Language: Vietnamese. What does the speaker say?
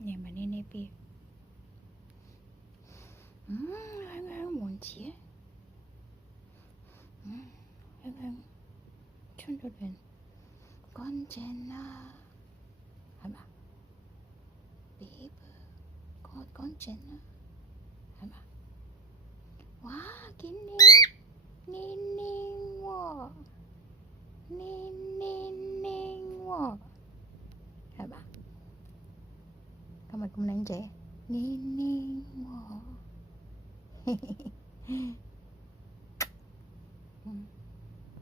Nhà mà nene pia. Muốn chia. 천조된 건제나 아마 비브 건제나 아마 와 긴니 니닝워 니닝워 아마 cảm ơn cũng nắng trẻ nininwo